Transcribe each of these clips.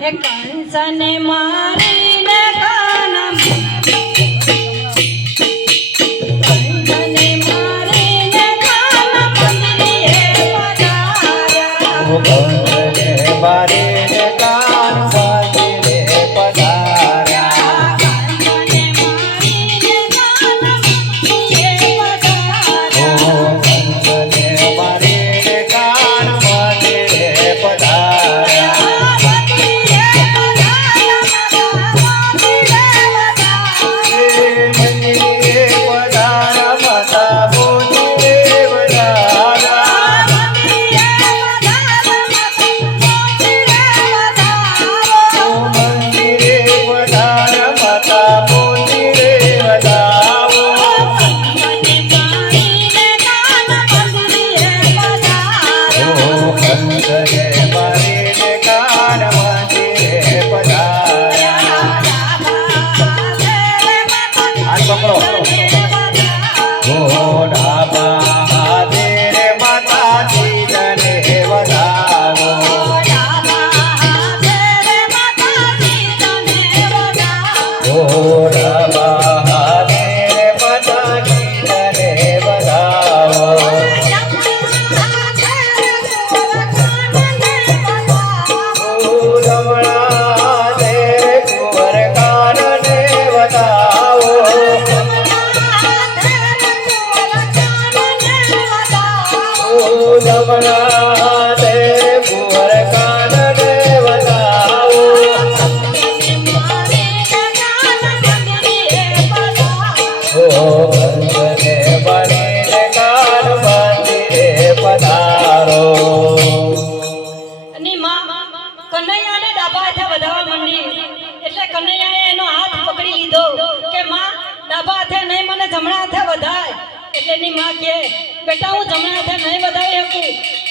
એ કંસને મારીને કાનમ કંસને મારીને કાન મંદિરે પધાર્યા કંસને મારીને કાન મંદિરે પધાર્યા કંસને મારીને કાન મંદિરે પધાર્યા કંસને મારીને કાન મંદિરે પધાર્યા બેટા હું જમણા હાથે નહીં વધાવી શકું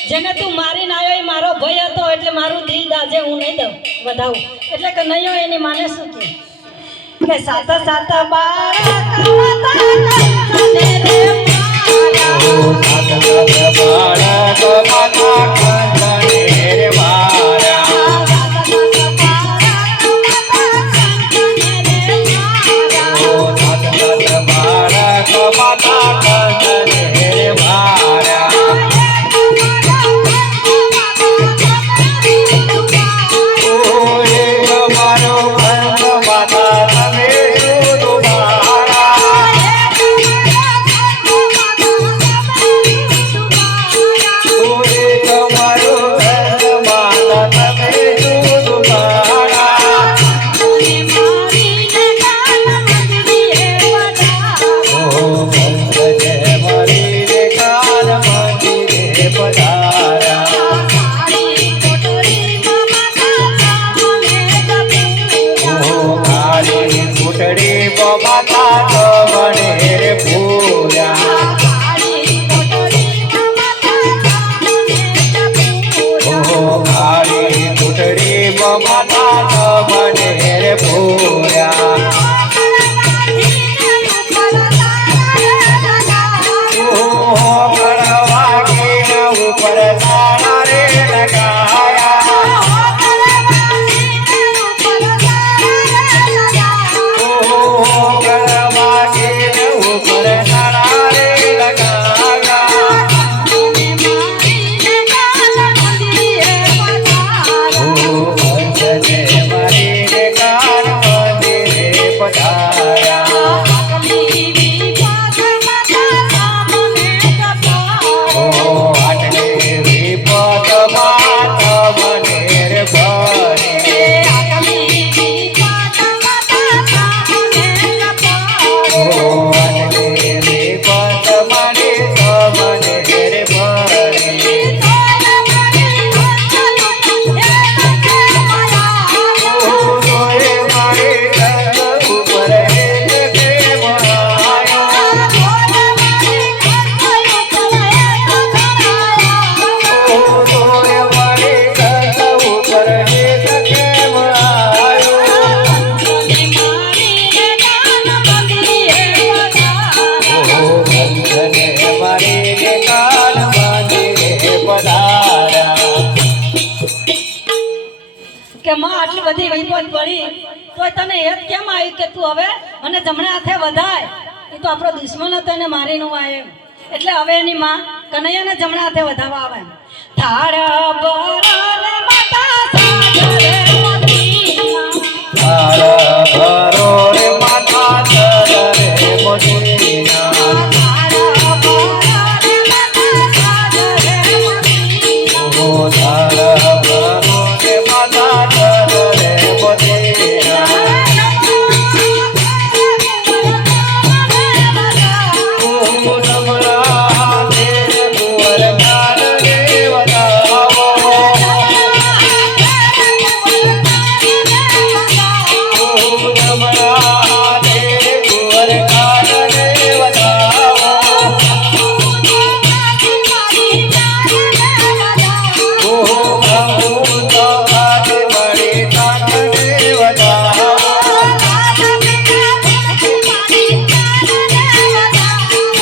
જેને તું મારીને આવ્યો એ મારો ભય હતો એટલે મારું દિલ દાજે હું નહીં દઉં વધાવું એટલે કે નહીં હોય એની માને શું કે સાત સાત કે માં આટલી બધી વિપત પડી તોય તને એ જ કેમ આવ્યું કે તું હવે મને જમણા હાથે વધાય? એ તો આપણો દુશ્મન હતો એને મારીને આવ્યો એટલે હવે એની માં કનૈયાને જમણા હાથે વધાવવા આવે. થાળ બરારે માતા સાગરે મોતીના. થાળ ભરો રે માતા સર રે મોતીના. થાળ બરારે માતા સાગરે મોતીના. ઓ થાળ ભરો રે માતા સર રે મોતીના. ઓ જમણા તે કુંવર કાન રે વધાવો. ઓ જમણા તે કુંવર કાન રે વધાવો. ઓ પ્રભુ તો હાથ મળી કાન રે વધાવો.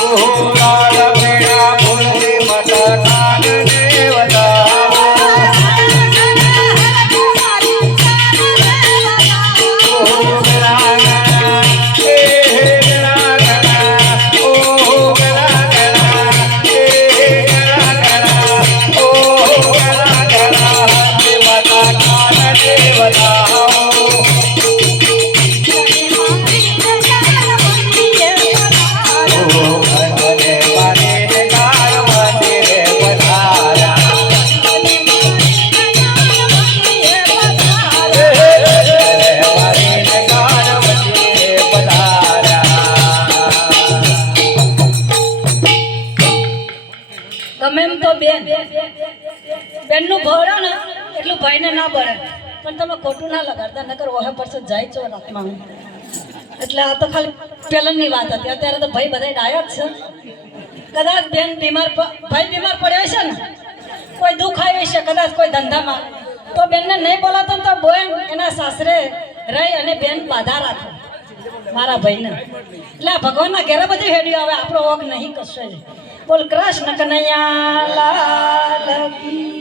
ઓ લાલ પીળા ફૂલની મટા કાન રે વધાવો. ઓ ગણાગણા, હે ગણાગણા, ઓ ગણાગણા, હે ગણાગણા, ઓ ગણાગણા, હે માતા કાન રે વધાવો. ઓ ભજને મારીને કાન મંદિરે પધાર્યા. ભજને મારીને કાન મંદિરે પધાર્યા. ગમે એમ તો બેનનું ભળે ને એટલું ભાઈને ના ભળે પણ તમે ખોટું ના લગાડતા નકર ઓહે પરસે જાય છો રાતમાં હું. એટલે આ તો ખાલી પહેલાંની વાત હતી. અત્યારે તો ભાઈ બધા ડાયા જ છે. કદાચ બેન ભાઈ બીમાર પડ્યો હશે ને કોઈ દુઃખ આવ્યું હશે કદાચ કોઈ ધંધામાં તો બેનને નહીં બોલાતો ને તો બેન એના સાસરે રહી અને બેન બાધા રાખે મારા ભાઈને. એટલે આ ભગવાનના ઘેરે બધી હેડ્યું આવે આપણો ઓક નહીં કશો જ. બોલ કૃષ્ણ કનૈયા લાલ કી